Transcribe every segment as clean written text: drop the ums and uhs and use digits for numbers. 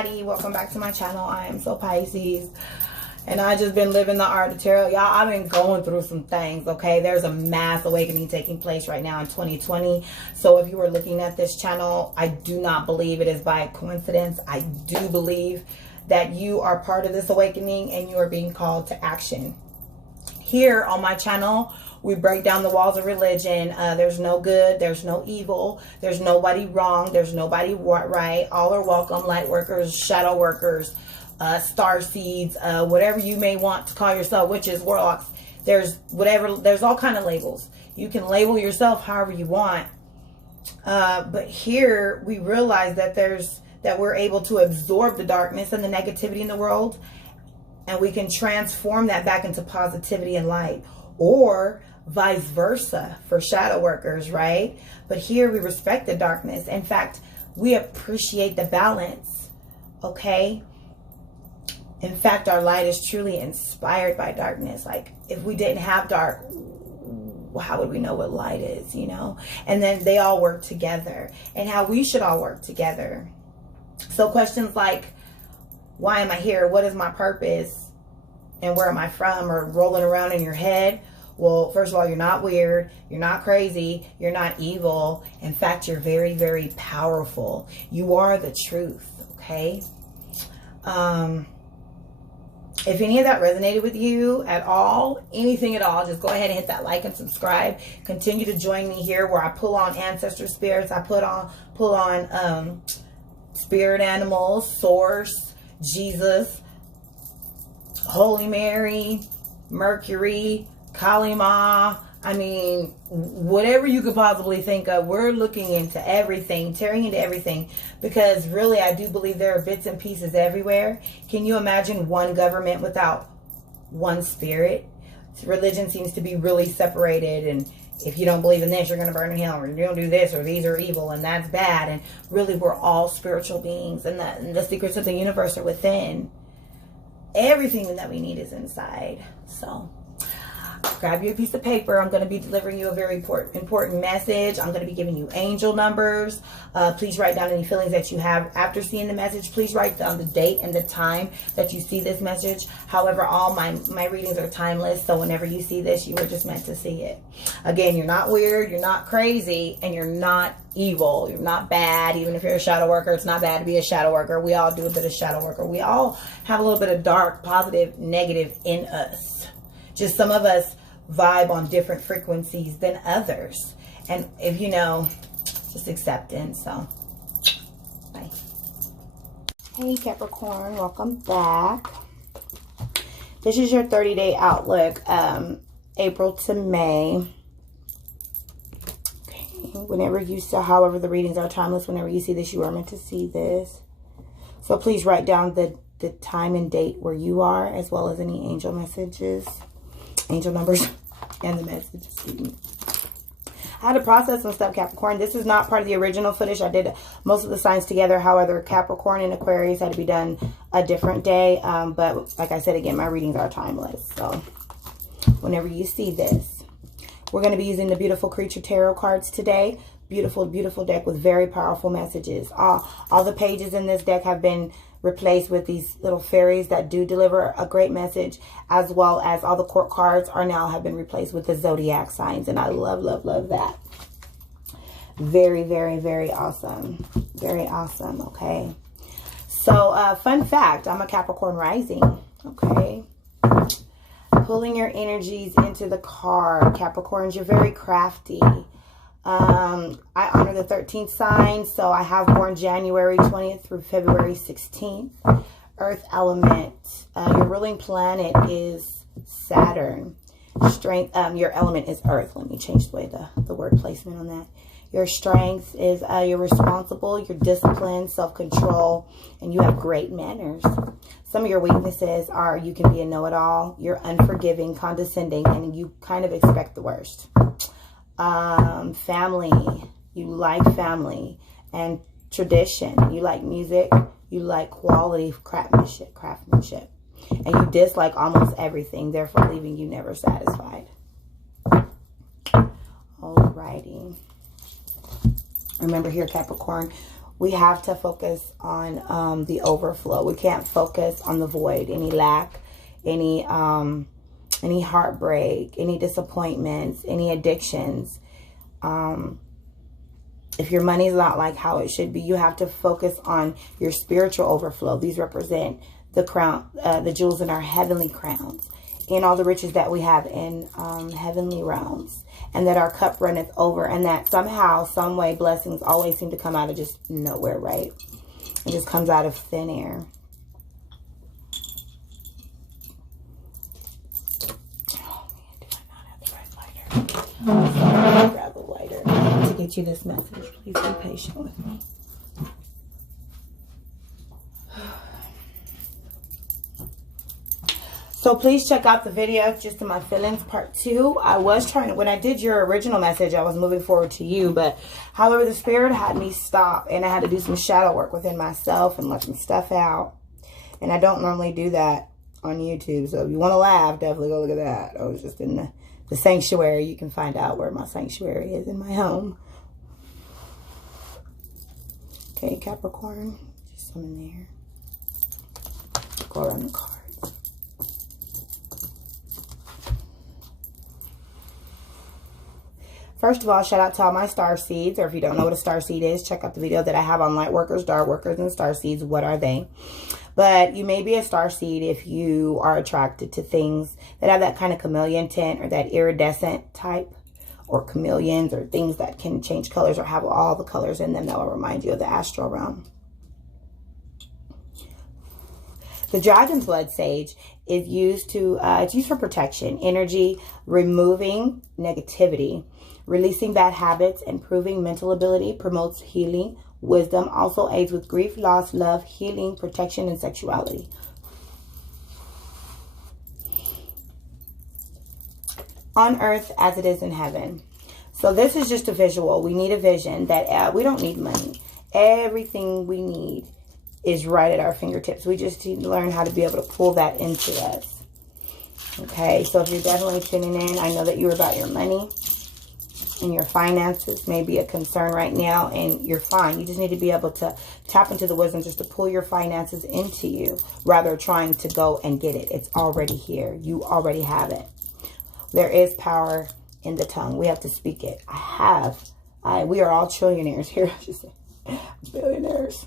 everybody, welcome back to my channel. I am so Pisces, and I just been living the art of tarot. Y'all, I've been going through some things, okay? There's a mass awakening taking place right now in 2020. So if you are looking at this channel, I do not believe it is by coincidence. I do believe that you are part of this awakening and you are being called to action. Here on my channel, we break down the walls of religion. There's no good, there's no evil, there's nobody wrong, there's nobody right. All are welcome. Light workers, shadow workers, star seeds, whatever you may want to call yourself, witches, warlocks. There's whatever, there's all kind of labels. You can label yourself however you want. But here we realize that we're able to absorb the darkness and the negativity in the world, and we can transform that back into positivity and light, or vice versa for shadow workers, right? But here we respect the darkness. In fact, we appreciate the balance, okay? In fact, our light is truly inspired by darkness. Like, if we didn't have dark, how would we know what light is, you know? And then they all work together, and how we should all work together. So questions like, why am I here? What is my purpose? And where am I from? Or rolling around in your head. Well, first of all, you're not weird. You're not crazy. You're not evil. In fact, you're very, very powerful. You are the truth, okay? If any of that resonated with you at all, anything at all, just go ahead and hit that like and subscribe. Continue to join me here where I pull on ancestor spirits. I pull on spirit animals, Source, Jesus, Holy Mary, Mercury, Kali Ma. I mean, whatever you could possibly think of, we're looking into everything, tearing into everything, because really I do believe there are bits and pieces everywhere. Can you imagine one government without one spirit? Religion seems to be really separated, and if you don't believe in this, you're going to burn in hell, or you don't do this, or these are evil, and that's bad. And really, we're all spiritual beings, and the secrets of the universe are within. Everything that we need is inside. So grab you a piece of paper. I'm going to be delivering you a very important message. I'm going to be giving you angel numbers. Please write down any feelings that you have after seeing the message. Please write down the date and the time that you see this message. However, all my readings are timeless, so whenever you see this, you were just meant to see it. Again, you're not weird, you're not crazy, and you're not evil. You're not bad. Even if you're a shadow worker, it's not bad to be a shadow worker. We all do a bit of shadow worker. We all have a little bit of dark, positive, negative in us. Just some of us vibe on different frequencies than others. And if you know, just acceptance. So, bye. Hey Capricorn, welcome back. This is your 30-day outlook, April to May. Okay, whenever you saw, however the readings are timeless, whenever you see this, you are meant to see this. So please write down the time and date where you are, as well as any angel messages, angel numbers, and the message. I had to process some stuff, Capricorn. This is not part of the original footage. I did most of the signs together. However, Capricorn and Aquarius had to be done a different day. But like I said, again, my readings are timeless. So whenever you see this, we're going to be using the Beautiful Creature Tarot cards today. Beautiful, beautiful deck with very powerful messages. All the pages in this deck have been replaced with these little fairies that do deliver a great message, as well as all the court cards have been replaced with the zodiac signs, and I love, love, love that. Very, very, very awesome. Very awesome. Okay, so fun fact, I'm a Capricorn rising. Okay, pulling your energies into the card, Capricorns, you're very crafty. I honor the 13th sign, so I have born January 20th through February 16th. Earth element. Your ruling planet is Saturn. Strength. Your element is Earth. Let me change the way the word placement on that. Your strength is you're responsible, you're disciplined, self-control, and you have great manners. Some of your weaknesses are you can be a know-it-all, you're unforgiving, condescending, and you kind of expect the worst. Family, you like family and tradition. You like music, you like quality craftsmanship, and you dislike almost everything, therefore leaving you never satisfied. Alrighty. Remember here, Capricorn, we have to focus on the overflow. We can't focus on the void, any lack, any heartbreak, any disappointments, any addictions. If your money is not like how it should be, you have to focus on your spiritual overflow. These represent the crown, the jewels in our heavenly crowns, and all the riches that we have in heavenly realms, and that our cup runneth over, and that somehow, some way, blessings always seem to come out of just nowhere, right? It just comes out of thin air. Oh man, do I not have the right lighter? I'm sorry, I'll grab a lighter to get you this message. Please be patient with me. So please check out the video, Just in My Feelings, part 2. I was trying to, when I did your original message, I was moving forward to you. But however, the Spirit had me stop. And I had to do some shadow work within myself and let some stuff out. And I don't normally do that on YouTube. So if you want to laugh, definitely go look at that. I was just in the sanctuary. You can find out where my sanctuary is in my home. Okay, Capricorn. Just some in there. Go around the cards. First of all, shout out to all my star seeds, or if you don't know what a star seed is, check out the video that I have on light workers, dark workers, and star seeds. What are they? But you may be a star seed if you are attracted to things that have that kind of chameleon tint or that iridescent type, or chameleons, or things that can change colors or have all the colors in them that will remind you of the astral realm. The dragon's blood sage is used to, it's used for protection, energy, removing negativity, releasing bad habits, improving mental ability, promotes healing, wisdom, also aids with grief, loss, love, healing, protection, and sexuality. On earth as it is in heaven. So this is just a visual. We need a vision that we don't need money. Everything we need is right at our fingertips. We just need to learn how to be able to pull that into us. Okay, so if you're definitely tuning in, I know that you're about your money and your finances may be a concern right now, and you're fine. You just need to be able to tap into the wisdom just to pull your finances into you, rather trying to go and get it. It's already here. You already have it. There is power in the tongue. We have to speak it. We are all trillionaires here. I should say billionaires.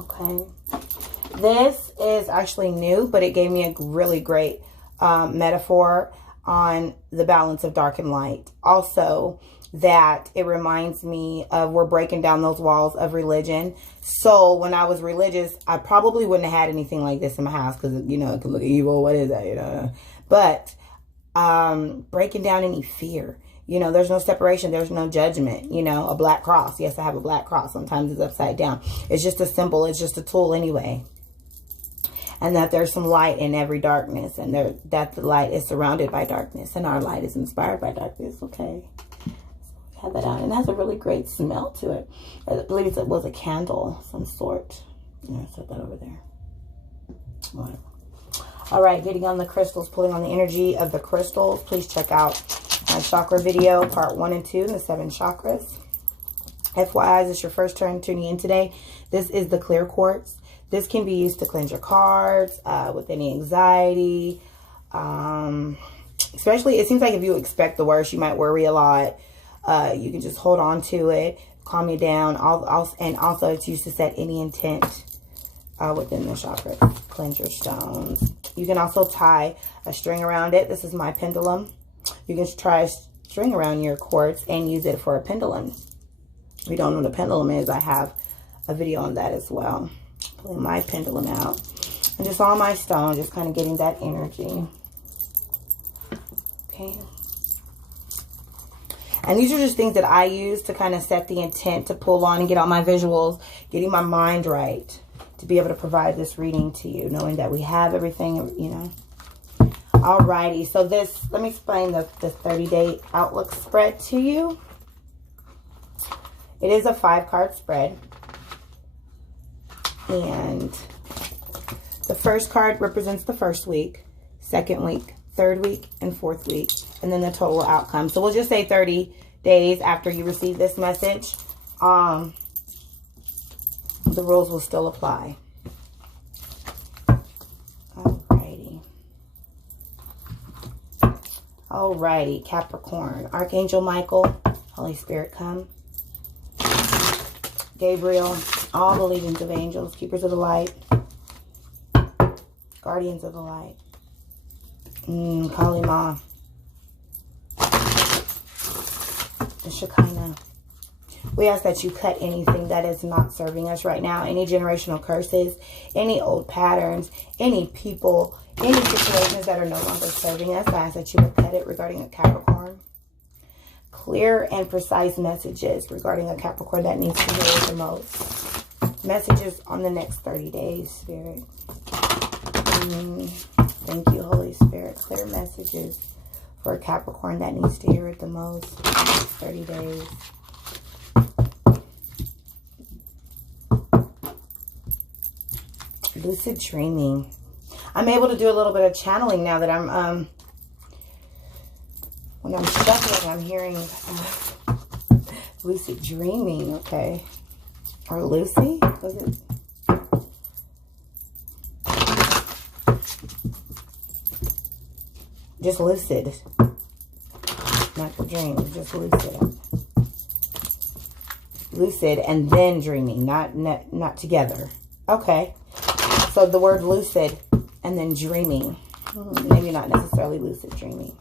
Okay. This is actually new, but it gave me a really great metaphor on the balance of dark and light. Also, that it reminds me of we're breaking down those walls of religion. So when I was religious, I probably wouldn't have had anything like this in my house because, you know, it could look evil. What is that? You know, but breaking down any fear. You know, there's no separation. There's no judgment. You know, a black cross. Yes, I have a black cross. Sometimes it's upside down. It's just a symbol. It's just a tool anyway. And that there's some light in every darkness. And that the light is surrounded by darkness. And our light is inspired by darkness. Okay. So we have that out. And it has a really great smell to it. I believe it was a candle of some sort. Yeah, I set that over there. Whatever. All right, getting on the crystals, pulling on the energy of the crystals. Please check out my chakra video, part 1 and 2, the 7 chakras. FYI, is this your first time tuning in today? This is the clear quartz. This can be used to cleanse your cards, with any anxiety. Especially, it seems like if you expect the worst, you might worry a lot. You can just hold on to it, calm you down. And also, it's used to set any intent within the chakra. Cleanse your stones. You can also tie a string around it. This is my pendulum. You can try a string around your quartz and use it for a pendulum. If you don't know what a pendulum is, I have a video on that as well. Pulling my pendulum out. And just on my stone, just kind of getting that energy. Okay. And these are just things that I use to kind of set the intent to pull on and get all my visuals, getting my mind right to be able to provide this reading to you, knowing that we have everything, you know. Alrighty, so this, let me explain the 30-day outlook spread to you. It is a 5-card spread. And the first card represents the first week, second week, third week, and fourth week. And then the total outcome. So we'll just say 30 days after you receive this message. the rules will still apply. Alrighty, Capricorn. Archangel Michael, Holy Spirit, come. Gabriel, all the legions of angels, keepers of the light, guardians of the light. Kali Ma, the Shekinah. We ask that you cut anything that is not serving us right now. Any generational curses, any old patterns, any people, any situations that are no longer serving us. I ask that you would cut it regarding a Capricorn. Clear and precise messages regarding a Capricorn that needs to hear it the most. Messages on the next 30 days, Spirit. Thank you, Holy Spirit. Clear messages for a Capricorn that needs to hear it the most in the next 30 days. Lucid dreaming. I'm able to do a little bit of channeling now that I'm, when I'm shuffling, I'm hearing lucid dreaming, okay. Or Lucy, was it? Just lucid. Not the dream, just lucid. Lucid and then dreaming, not together. Okay. So the word lucid and then dreaming. Maybe not necessarily lucid dreaming.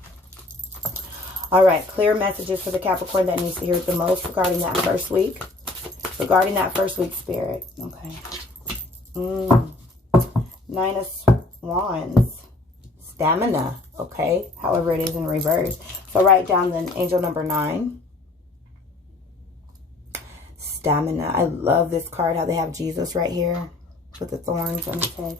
All right. Clear messages for the Capricorn that needs to hear it the most regarding that first week. Regarding that first week, Spirit. Okay. 9 of Wands. Stamina. Okay. However it is in reverse. So write down the angel number 9. Stamina. I love this card. How they have Jesus right here with the thorns on his head.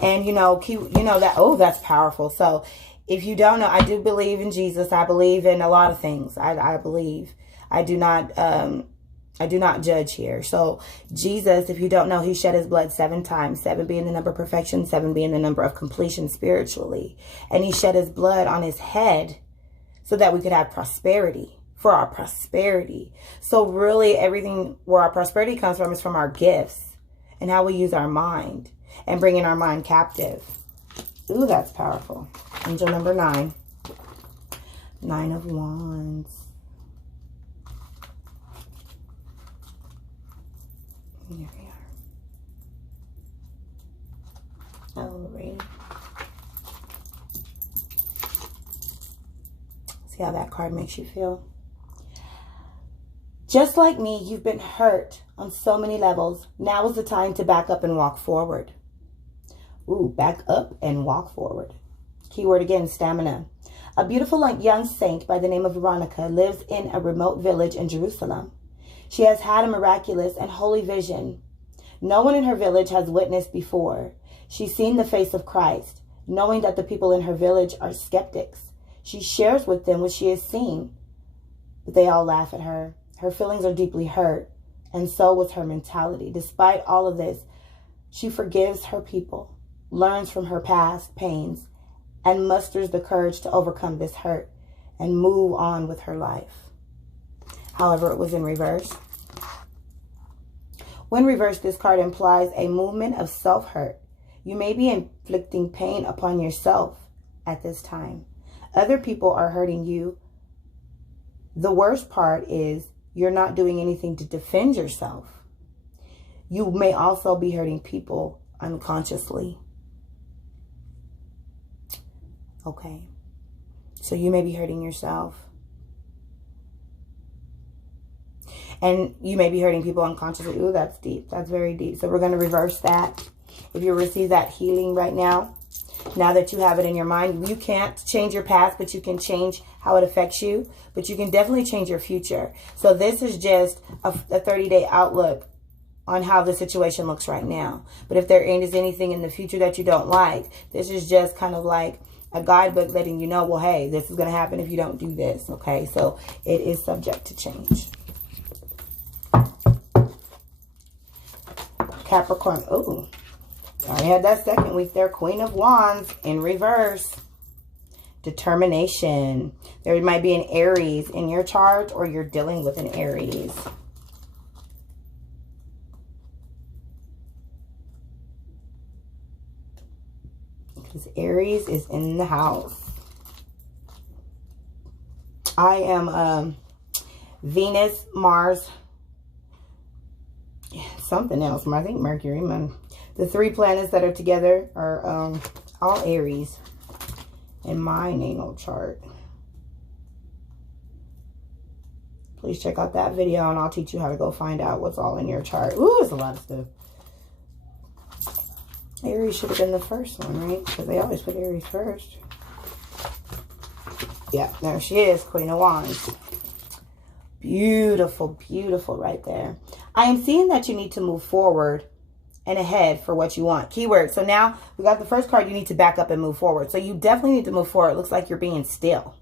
And, you know that, oh, that's powerful. So if you don't know, I do believe in Jesus. I believe in a lot of things. I believe. I do not judge here. So Jesus, if you don't know, he shed his blood 7 times, 7 being the number of perfection, 7 being the number of completion spiritually. And he shed his blood on his head so that we could have prosperity, for our prosperity. So really everything where our prosperity comes from is from our gifts and how we use our mind and bringing our mind captive. Ooh, that's powerful. Angel number 9. 9 of Wands. There we are. All right. See how that card makes you feel. Just like me, you've been hurt on so many levels. Now is the time to back up and walk forward. Ooh, back up and walk forward. Keyword again, stamina. A beautiful young saint by the name of Veronica lives in a remote village in Jerusalem. She has had a miraculous and holy vision no one in her village has witnessed before. She's seen the face of Christ, knowing that the people in her village are skeptics. She shares with them what she has seen, but they all laugh at her. Her feelings are deeply hurt, and so was her mentality. Despite all of this, she forgives her people, learns from her past pains, and musters the courage to overcome this hurt and move on with her life. However, it was in reverse. When reversed, this card implies a movement of self-hurt. You may be inflicting pain upon yourself at this time. Other people are hurting you. The worst part is you're not doing anything to defend yourself. You may also be hurting people unconsciously. Okay. So you may be hurting yourself. And you may be hurting people unconsciously. Ooh, that's deep. That's very deep. So we're going to reverse that. If you receive that healing right now that you have it in your mind, you can't change your past, but you can change how it affects you. But you can definitely change your future. So this is just a 30-day outlook on how the situation looks right now. But if there is anything in the future that you don't like, this is just kind of like a guidebook letting you know, well, hey, this is going to happen if you don't do this. Okay, so it is subject to change. Capricorn. Oh, I had that second week there. Queen of Wands in reverse. Determination. There might be an Aries in your chart, or you're dealing with an Aries. This Aries is in the house. I am Venus, Mars, something else. I think Mercury. The 3 planets that are together are all Aries in my natal chart. Please check out that video and I'll teach you how to go find out what's all in your chart. Ooh, it's a lot of stuff. Aries should have been the first one, right? Because they always put Aries first. Yeah, there she is, Queen of Wands. Beautiful, beautiful right there. I am seeing that you need to move forward and ahead for what you want. Keyword. So now we got the first card. You need to back up and move forward. So you definitely need to move forward. It looks like you're being still.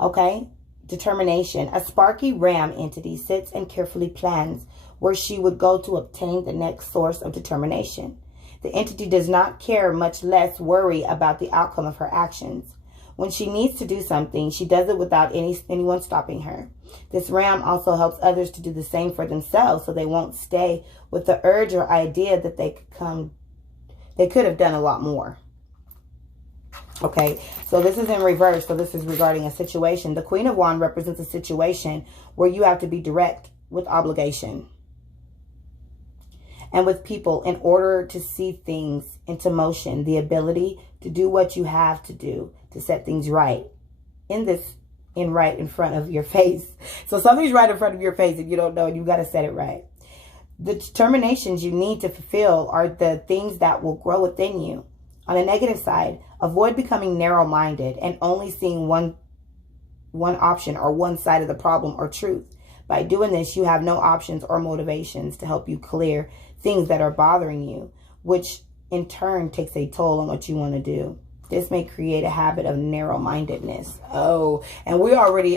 Okay. Determination. A sparky ram entity sits and carefully plans where she would go to obtain the next source of determination. The entity does not care, much less worry about the outcome of her actions. When she needs to do something, she does it without anyone stopping her. This ram also helps others to do the same for themselves, so they won't stay with the urge or idea that they could have done a lot more. Okay, so this is in reverse. So this is regarding a situation. The Queen of Wands represents a situation where you have to be direct with obligation and with people in order to see things into motion. The ability to do what you have to do to set things right right in front of your face. So something's right in front of your face. If you don't know, you got to set it right. The determinations you need to fulfill are the things that will grow within you. On the negative side, avoid becoming narrow-minded and only seeing one option or one side of the problem or truth. By doing this, you have no options or motivations to help you clear things that are bothering you, which in turn takes a toll on what you want to do. This may create a habit of narrow-mindedness. Oh, and we already,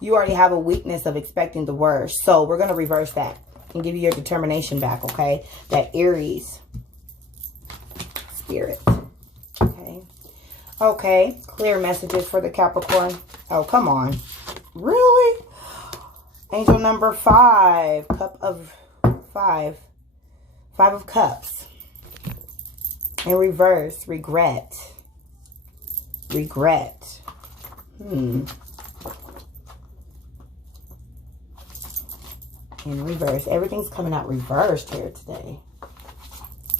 you already have a weakness of expecting the worst. So we're going to reverse that and give you your determination back, okay? That Aries spirit. Okay. Okay. Clear messages for the Capricorn. Oh, come on. Really? Angel number 5. Cup of 5. 5 of Cups. In reverse, regret. Regret. In reverse. Everything's coming out reversed here today.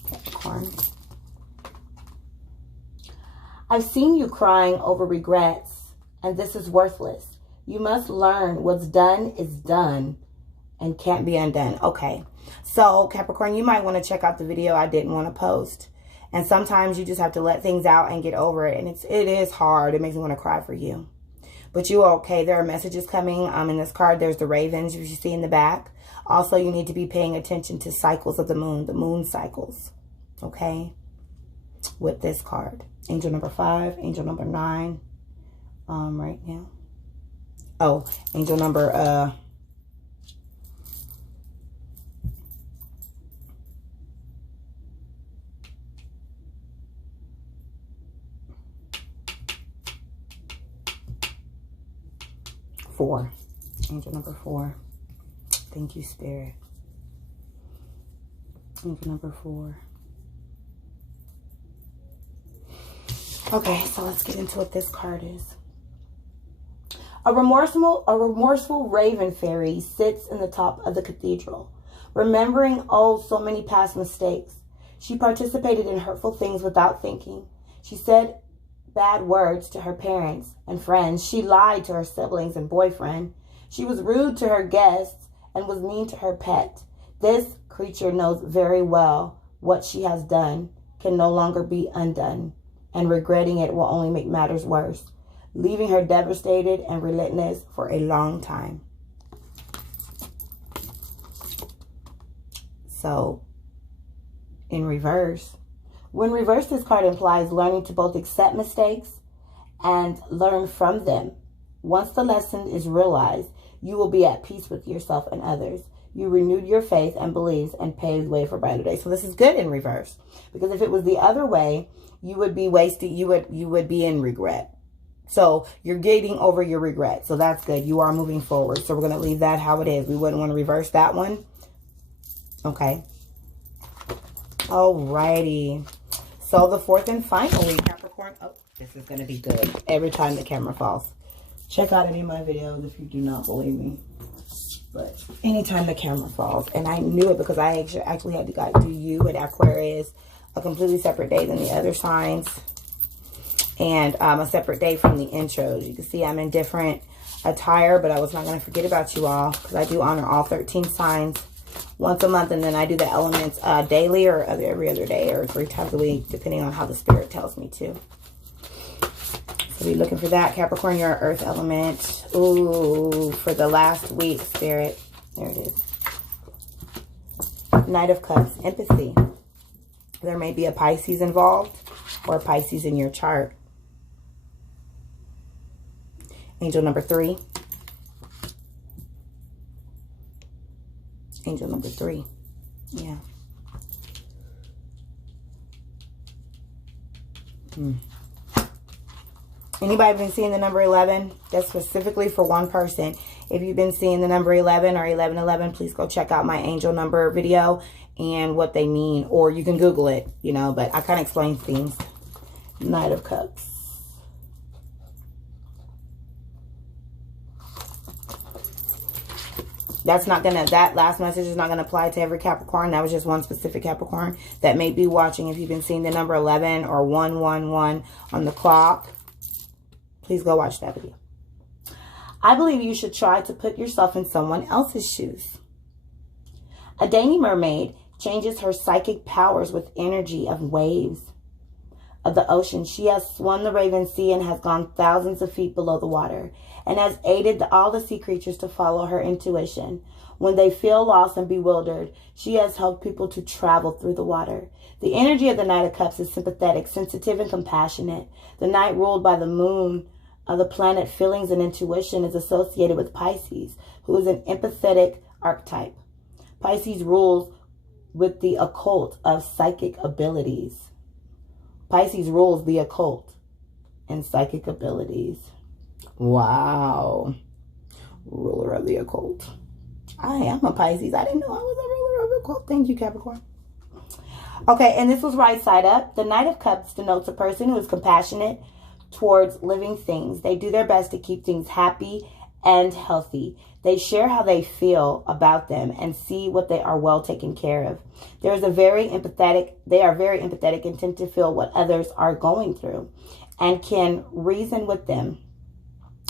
Capricorn. I've seen you crying over regrets, and this is worthless. You must learn what's done is done and can't be undone. Okay. So, Capricorn, you might want to check out the video I didn't want to post. And sometimes you just have to let things out and get over it. And it is hard. It makes me want to cry for you. But you are okay. There are messages coming. In this card, there's the ravens you see in the back. Also, you need to be paying attention to cycles of the moon cycles. Okay? With this card. Angel number 5, angel number 9. Right now. Oh, angel number 4. Angel number 4. Thank you, Spirit. Angel number 4. Okay, so let's get into what this card is. A remorseful raven fairy sits in the top of the cathedral, remembering so many past mistakes. She participated in hurtful things without thinking. She said bad words to her parents and friends. She lied to her siblings and boyfriend. She was rude to her guests and was mean to her pet. This creature knows very well what she has done can no longer be undone, and regretting it will only make matters worse, leaving her devastated and relentless for a long time. So, in reverse, when reversed, this card implies learning to both accept mistakes and learn from them. Once the lesson is realized, you will be at peace with yourself and others. You renewed your faith and beliefs and paved the way for brighter days. So this is good in reverse, because if it was the other way, you would be wasted. You would be in regret. So you're getting over your regret. So that's good. You are moving forward. So we're going to leave that how it is. We wouldn't want to reverse that one. Okay. Alrighty. So the fourth and final week, Capricorn. Oh, this is going to be good every time the camera falls. Check out any of my videos if you do not believe me. But anytime the camera falls, and I knew it because I actually had to do you and Aquarius a completely separate day than the other signs, and a separate day from the intros. You can see I'm in different attire, but I was not going to forget about you all because I do honor all 13 signs once a month, and then I do the elements daily or every other day or 3 times a week, depending on how the spirit tells me to. So be looking for that. Capricorn, you're earth element. Ooh, for the last week, spirit. There it is. Knight of Cups, empathy. There may be a Pisces involved or a Pisces in your chart. Angel number 3. Angel number 3. Yeah. Anybody been seeing the number 11? That's specifically for one person. If you've been seeing the number 11 or 1111, please go check out my angel number video and what they mean. Or you can Google it, you know, but I kind of explain things. Knight of Cups. That's not gonna, that last message is not gonna apply to every Capricorn. That was just one specific Capricorn that may be watching. If you've been seeing the number 11 or 111 on the clock, please go watch that video. I believe you should try to put yourself in someone else's shoes. A dainty mermaid changes her psychic powers with energy of waves of the ocean. She has swum the Raven Sea and has gone thousands of feet below the water, and has aided all the sea creatures to follow her intuition. When they feel lost and bewildered, she has helped people to travel through the water. The energy of the Knight of Cups is sympathetic, sensitive, and compassionate. The Knight, ruled by the moon of the planet feelings and intuition, is associated with Pisces, who is an empathetic archetype. Pisces rules with the occult of psychic abilities. Pisces rules the occult and psychic abilities. Wow. Ruler of the occult. I am a Pisces. I didn't know I was a ruler of the occult. Thank you, Capricorn. Okay, and this was right side up. The Knight of Cups denotes a person who is compassionate towards living things. They do their best to keep things happy and healthy. They share how they feel about them and see what they are well taken care of. They are very empathetic and tend to feel what others are going through and can reason with them.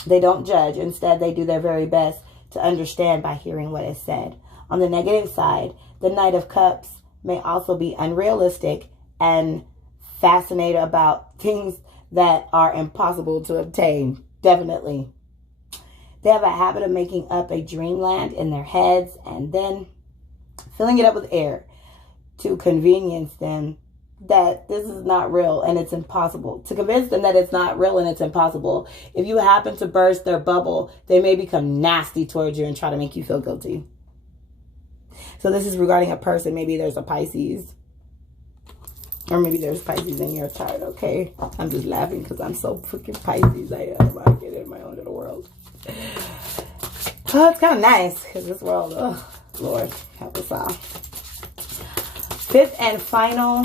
They don't judge. Instead, they do their very best to understand by hearing what is said. On the negative side, the Knight of Cups may also be unrealistic and fascinated about things that are impossible to obtain. Definitely. They have a habit of making up a dreamland in their heads and then filling it up with air to convenience them that this is not real and it's impossible. To convince them that it's not real and it's impossible. If you happen to burst their bubble, they may become nasty towards you and try to make you feel guilty. So this is regarding a person. Maybe there's a Pisces. Or maybe there's Pisces in your chart, okay? I'm just laughing because I'm so freaking Pisces. I get in my own little world. Oh, it's kind of nice because this world, oh, Lord, help us all. Fifth and final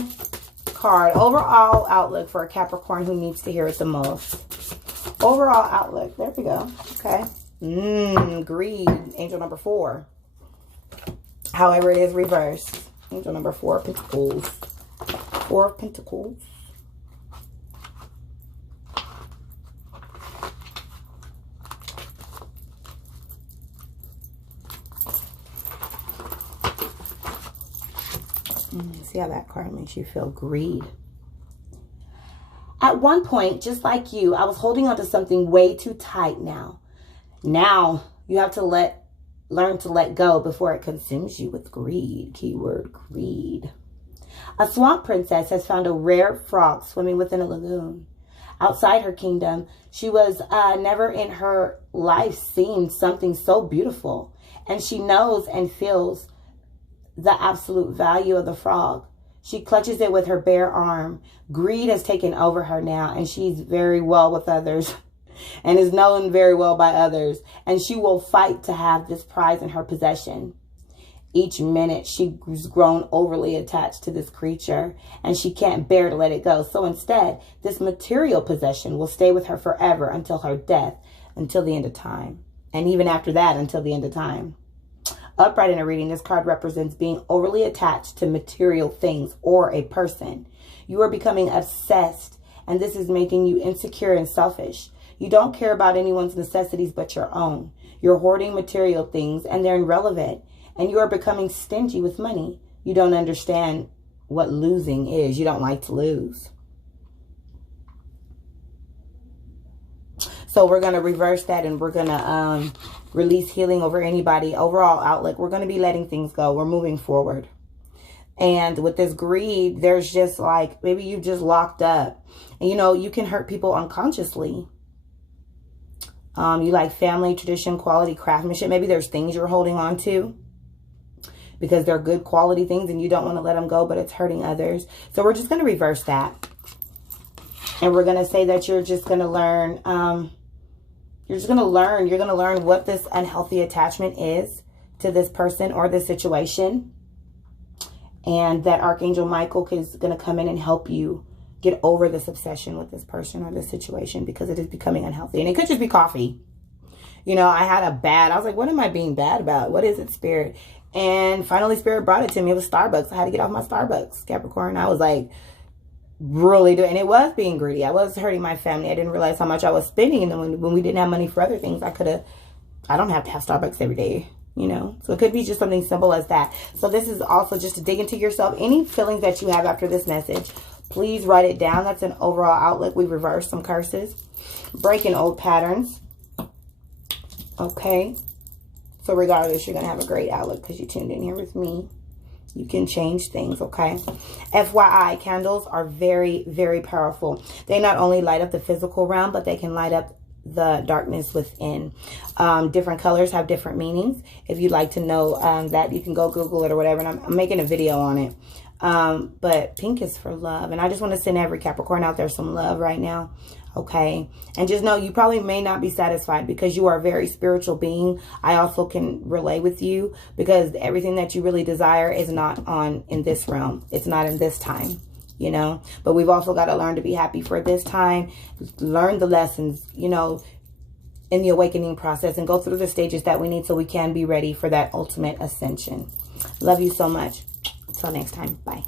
card. Overall outlook for a Capricorn who needs to hear it the most. Overall outlook. There we go. Okay. Greed. Angel number 4. However, it is reversed. Angel number 4 of Pentacles. 4 of Pentacles. See how that card makes you feel? Greed. At one point, just like you, I was holding on to something way too tight now. Now, you have to learn to let go before it consumes you with greed. Keyword, greed. A swamp princess has found a rare frog swimming within a lagoon. Outside her kingdom, she was never in her life seen something so beautiful. And she knows and feels the absolute value of the frog. She clutches it with her bare arm. Greed has taken over her now, and she's very well with others and is known very well by others. And she will fight to have this prize in her possession. each minute she's grown overly attached to this creature and she can't bear to let it go. So instead, this material possession will stay with her forever until her death, until the end of time. And even after that, until the end of time. Upright in a reading, this card represents being overly attached to material things or a person. You are becoming obsessed, and this is making you insecure and selfish. You don't care about anyone's necessities but your own. You're hoarding material things, and they're irrelevant. And you are becoming stingy with money. You don't understand what losing is. You don't like to lose. So we're going to reverse that, and we're going to release healing over anybody. Overall outlook, we're going to be letting things go. We're moving forward. And with this greed, there's just like, maybe you just locked up. And you know, you can hurt people unconsciously. You like family, tradition, quality, craftsmanship. Maybe there's things you're holding on to because they're good quality things and you don't want to let them go, but it's hurting others. So we're just going to reverse that. And we're going to say that you're just going to learn, you're going to learn what this unhealthy attachment is to this person or this situation. And that Archangel Michael is going to come in and help you get over this obsession with this person or this situation because it is becoming unhealthy. And it could just be coffee. You know, I was like, what am I being bad about? What is it, Spirit? And finally, Spirit brought it to me. It was Starbucks. I had to get off my Starbucks, Capricorn. I was like, really doing, and it was being greedy. I was hurting my family. I didn't realize how much I was spending. And when we didn't have money for other things, I don't have to have Starbucks every day. You know, so it could be just something simple as that. So this is also just to dig into yourself. Any feelings that you have after this message, please write it down. That's an overall outlook. We reversed some curses, breaking old patterns. Okay. So regardless, you're going to have a great outlook because you tuned in here with me. You can change things, okay? FYI, candles are very, very powerful. They not only light up the physical realm, but they can light up the darkness within. Different colors have different meanings. If you'd like to know that, you can go Google it or whatever. And I'm making a video on it. But pink is for love. And I just want to send every Capricorn out there some love right now. Okay. And just know you probably may not be satisfied because you are a very spiritual being. I also can relay with you because everything that you really desire is not in this realm. It's not in this time. You know, but we've also got to learn to be happy for this time, learn the lessons, you know, in the awakening process and go through the stages that we need so we can be ready for that ultimate ascension. Love you so much. Until next time. Bye.